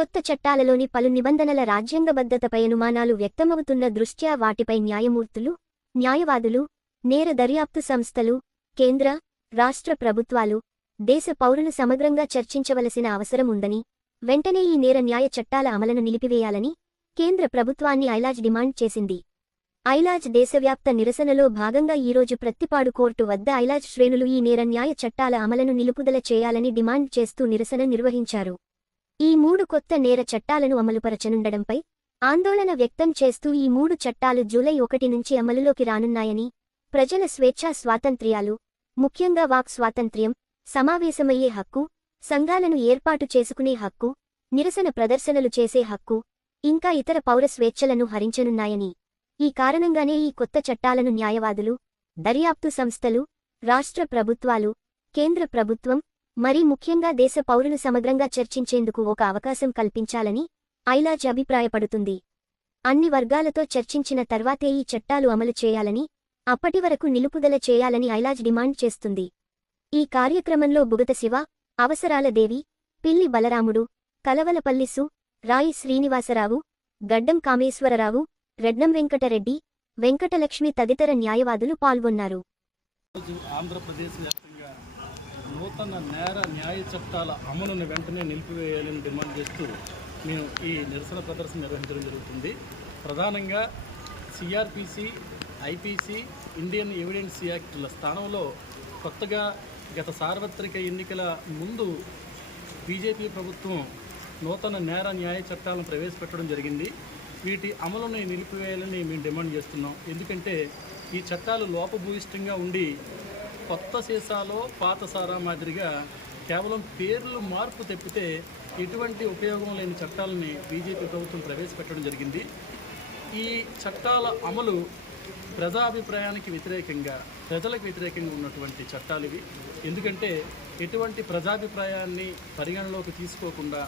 కొత్త చట్టాలలోని పలు నిబంధనల రాజ్యాంగబద్ధతపై అనుమానాలు వ్యక్తమవుతున్న దృష్ట్యా వాటిపై న్యాయమూర్తులు న్యాయవాదులు నేర దర్యాప్తు సంస్థలు కేంద్ర రాష్ట్ర ప్రభుత్వాలు దేశ పౌరులు సమగ్రంగా చర్చించవలసిన అవసరం ఉందని వెంటనే ఈ నేర న్యాయ చట్టాల అమలను నిలిపివేయాలని కేంద్ర ప్రభుత్వాన్ని ఐలాజ్ డిమాండ్ చేసింది. ఐలాజ్ దేశవ్యాప్త నిరసనలో భాగంగా ఈరోజు ప్రత్తిపాడు కోర్టు వద్ద ఐలాజ్ శ్రేణులు ఈ నేర న్యాయ చట్టాల అమలను నిలుపుదల చేయాలని డిమాండ్ చేస్తూ నిరసన నిర్వహించారు. ఈ మూడు కొత్త నేర చట్టాలను అమలుపరచనుండడంపై ఆందోళన వ్యక్తం చేస్తూ ఈ మూడు చట్టాలు జూలై ఒకటి నుంచి అమలులోకి రానున్నాయని ప్రజల స్వేచ్ఛా స్వాతంత్ర్యాలు ముఖ్యంగా వాక్ స్వాతంత్ర్యం సమావేశమయ్యే హక్కు సంఘాలను ఏర్పాటు చేసుకునే హక్కు నిరసన ప్రదర్శనలు చేసే హక్కు ఇంకా ఇతర పౌర స్వేచ్ఛలను హరించనున్నాయని. ఈ కారణంగానే ఈ కొత్త చట్టాలను న్యాయవాదులు దర్యాప్తు సంస్థలు రాష్ట్ర ప్రభుత్వాలు కేంద్ర ప్రభుత్వం మరీ ముఖ్యంగా దేశ పౌరులు సమగ్రంగా చర్చించేందుకు ఒక అవకాశం కల్పించాలని ఐలాజ్ అభిప్రాయపడుతుంది. అన్ని వర్గాలతో చర్చించిన తర్వాతే ఈ చట్టాలు అమలు చేయాలని అప్పటివరకు నిలుపుదల చేయాలని ఐలాజ్ డిమాండ్ చేస్తుంది. ఈ కార్యక్రమంలో బుగత శివ అవసరాల దేవి పిల్లి బలరాముడు కలవలపల్లిసు రాయి శ్రీనివాసరావు గడ్డం కామేశ్వరరావు రెడ్నం వెంకటరెడ్డి వెంకటలక్ష్మి తదితర న్యాయవాదులు పాల్గొన్నారు. ఆంధ్రప్రదేశ్ వ్యాప్తంగా నూతన నేర న్యాయ చట్టాల అమలును వెంటనే నిలిపివేయాలని డిమాండ్ చేస్తూ మేము ఈ నిరసన ప్రదర్శన నిర్వహించడం జరుగుతుంది. ప్రధానంగా సిఆర్పిసి ఐపీసీ ఇండియన్ ఎవిడెన్స్ యాక్ట్ల స్థానంలో కొత్తగా గత సార్వత్రిక ఎన్నికల ముందు బీజేపీ ప్రభుత్వం నూతన నేర న్యాయ చట్టాలను ప్రవేశపెట్టడం జరిగింది. వీటి అమలుని నిలిపివేయాలని మేము డిమాండ్ చేస్తున్నాం. ఎందుకంటే ఈ చట్టాలు లోపభూయిష్టంగా ఉండి కొత్త సీసాలో పాత సారా మాదిరిగా కేవలం పేర్లు మార్పు తెప్పితే ఎటువంటి ఉపయోగం లేని చట్టాలని బీజేపీ ప్రభుత్వం ప్రవేశపెట్టడం జరిగింది. ఈ చట్టాల అమలు ప్రజాభిప్రాయానికి వ్యతిరేకంగా ప్రజలకు వ్యతిరేకంగా ఉన్నటువంటి చట్టాలు ఇవి. ఎందుకంటే ఎటువంటి ప్రజాభిప్రాయాన్ని పరిగణలోకి తీసుకోకుండా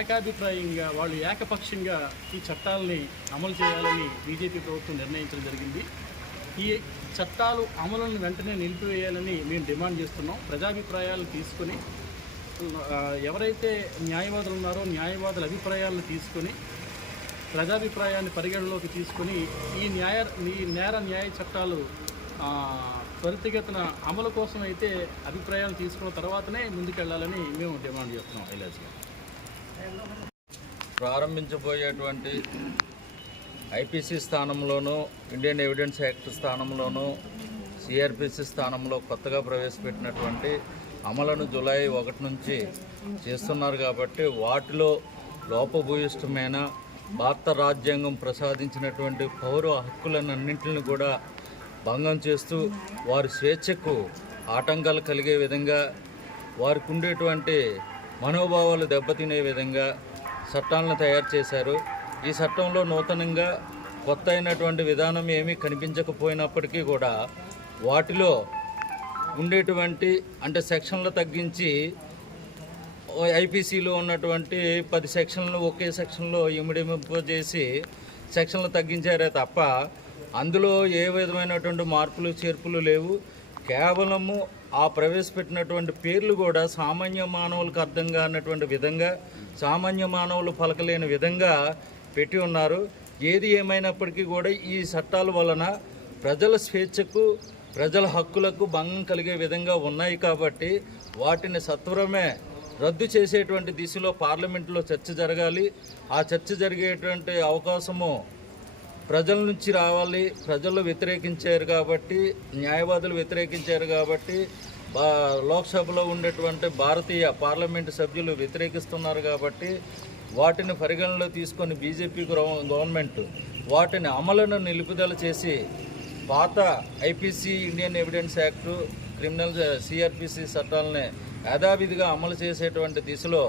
ఏకాభిప్రాయంగా వాళ్ళు ఏకపక్షంగా ఈ చట్టాలని అమలు చేయాలని బీజేపీ ప్రభుత్వం నిర్ణయించడం జరిగింది. ఈ చట్టాలు అమలును వెంటనే నిలిపివేయాలని మేము డిమాండ్ చేస్తున్నాం. ప్రజాభిప్రాయాలు తీసుకొని ఎవరైతే న్యాయవాదులు ఉన్నారో న్యాయవాదుల అభిప్రాయాలను తీసుకొని ప్రజాభిప్రాయాన్ని పరిగణలోకి తీసుకొని ఈ న్యాయ ఈ నేర న్యాయ చట్టాలు త్వరితగతిన అమలు కోసం అయితే అభిప్రాయాలు తీసుకున్న తర్వాతనే ముందుకెళ్ళాలని మేము డిమాండ్ చేస్తున్నాం. ఐలాజ్గా ప్రారంభించబోయేటువంటి ఐపీసీ స్థానంలోనూ ఇండియన్ ఎవిడెన్స్ యాక్ట్ స్థానంలోనూ సిఆర్పిసి స్థానంలో కొత్తగా ప్రవేశపెట్టినటువంటి అమలను జూలై ఒకటి నుంచి చేస్తున్నారు కాబట్టి వాటిలో లోపభూయిష్టమైన భారత రాజ్యాంగం ప్రసాదించినటువంటి పౌర హక్కులన్నింటిని కూడా భంగం చేస్తూ వారి స్వేచ్ఛకు ఆటంకాలు కలిగే విధంగా వారికి ఉండేటువంటి మనోభావాలు దెబ్బతినే విధంగా చట్టాలను తయారు చేశారు. ఈ చట్టంలో నూతనంగా కొత్త అయినటువంటి విధానం ఏమీ కనిపించకపోయినప్పటికీ కూడా వాటిలో ఉండేటువంటి అంటే సెక్షన్లు తగ్గించి ఐపీసీలో ఉన్నటువంటి పది సెక్షన్లు ఒకే సెక్షన్లో ఇమిడింపు చేసి సెక్షన్లు తగ్గించారే తప్ప అందులో ఏ విధమైనటువంటి మార్పులు చేర్పులు లేవు. కేవలము ఆ ప్రవేశపెట్టినటువంటి పేర్లు కూడా సామాన్య మానవులకు అర్థం కానటువంటి విధంగా సామాన్య మానవులు పలకలేని విధంగా పెట్టి ఉన్నారు. ఏది ఏమైనప్పటికీ కూడా ఈ చట్టాల వలన ప్రజల స్వేచ్ఛకు ప్రజల హక్కులకు భంగం కలిగే విధంగా ఉన్నాయి కాబట్టి వాటిని సత్వరమే రద్దు చేసేటువంటి దిశలో పార్లమెంట్లో చర్చ జరగాలి. ఆ చర్చ జరిగేటువంటి అవకాశము ప్రజల నుంచి రావాలి. ప్రజలు వ్యతిరేకించారు కాబట్టి న్యాయవాదులు వ్యతిరేకించారు కాబట్టి లోక్సభలో ఉండేటువంటి భారతీయ పార్లమెంటు సభ్యులు వ్యతిరేకిస్తున్నారు కాబట్టి వాటిని పరిగణలో తీసుకొని బీజేపీ గవర్నమెంట్ వాటిని అమలును నిలుపుదల చేసి పాత IPC Indian evidence act criminal CrPC చట్టాలని యథావిధిగా అమలు చేసేటువంటి దిశలో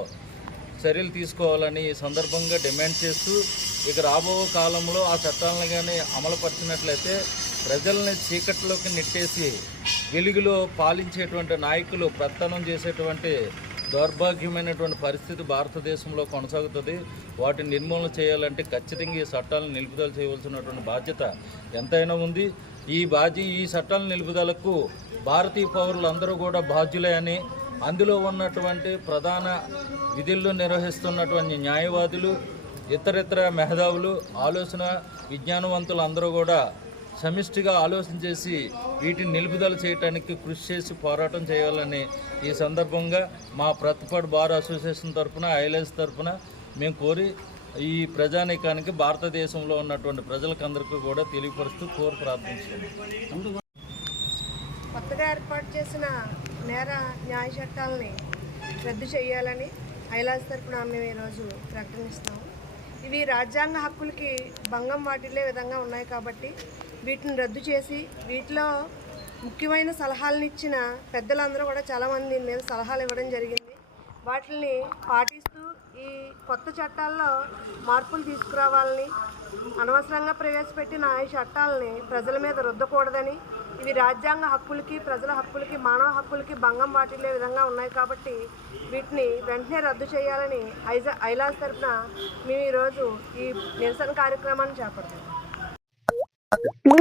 చర్యలు తీసుకోవాలని ఈ సందర్భంగా డిమాండ్ చేస్తూ ఇక రాబో కాలంలో ఆ చట్టాలను కానీ అమలుపరిచినట్లయితే ప్రజల్ని చీకట్లోకి నెట్టేసి వెలుగులో పాలించేటువంటి నాయకులు ప్రత్తనం చేసేటువంటి దౌర్భాగ్యమైనటువంటి పరిస్థితి భారతదేశంలో కొనసాగుతుంది. వాటిని నిర్మూలన చేయాలంటే ఖచ్చితంగా ఈ చట్టాలను నిలుపుదల చేయవలసినటువంటి బాధ్యత ఎంతైనా ఉంది. ఈ బాధ్య ఈ చట్టాల నిలుపుదలకు భారతీయ పౌరులు అందరూ కూడా బాధ్యులే అని అందులో ఉన్నటువంటి ప్రధాన విధుల్లో నిర్వహిస్తున్నటువంటి న్యాయవాదులు ఇతరితర మేధావులు ఆలోచన విజ్ఞానవంతులు అందరూ కూడా సమిష్టిగా ఆలోచన చేసి వీటిని నిలుపుదల చేయడానికి కృషి చేసి పోరాటం చేయాలని ఈ సందర్భంగా మా ప్రతిపాడు బార్ అసోసియేషన్ తరఫున ఐలెస్ తరఫున మేము కోరి ఈ ప్రజానీకానికి భారతదేశంలో ఉన్నటువంటి ప్రజలకందరికీ కూడా తెలియపరుస్తూ కోరు ప్రార్థించాము కొత్తగా ఏర్పాటు చేసిన నేర న్యాయ చట్టాలని రద్దు చేయాలని ఐలాస్ తరపున మేము ఈరోజు ప్రకటిస్తున్నాము ఇవి రాజ్యాంగ హక్కులకి భంగం వాటిల్లే విధంగా ఉన్నాయి కాబట్టి వీటిని రద్దు చేసి వీటిలో ముఖ్యమైన సలహాలను ఇచ్చిన పెద్దలందరూ కూడా చాలామంది దీని మీద సలహాలు ఇవ్వడం జరిగింది. వాటిని పాటిస్తూ ఈ కొత్త చట్టాల్లో మార్పులు తీసుకురావాలని అనవసరంగా ప్రవేశపెట్టిన ఈ చట్టాలని ప్రజల మీద రుద్దకూడదని ఇవి రాజ్యాంగ హక్కులకి ప్రజల హక్కులకి మానవ హక్కులకి భంగం వాటిల్లే విధంగా ఉన్నాయి కాబట్టి వీటిని వెంటనే రద్దు చేయాలని ఐజా ఐలాస్ తరఫున మేము ఈరోజు ఈ నిరసన కార్యక్రమాన్ని చేపడతాం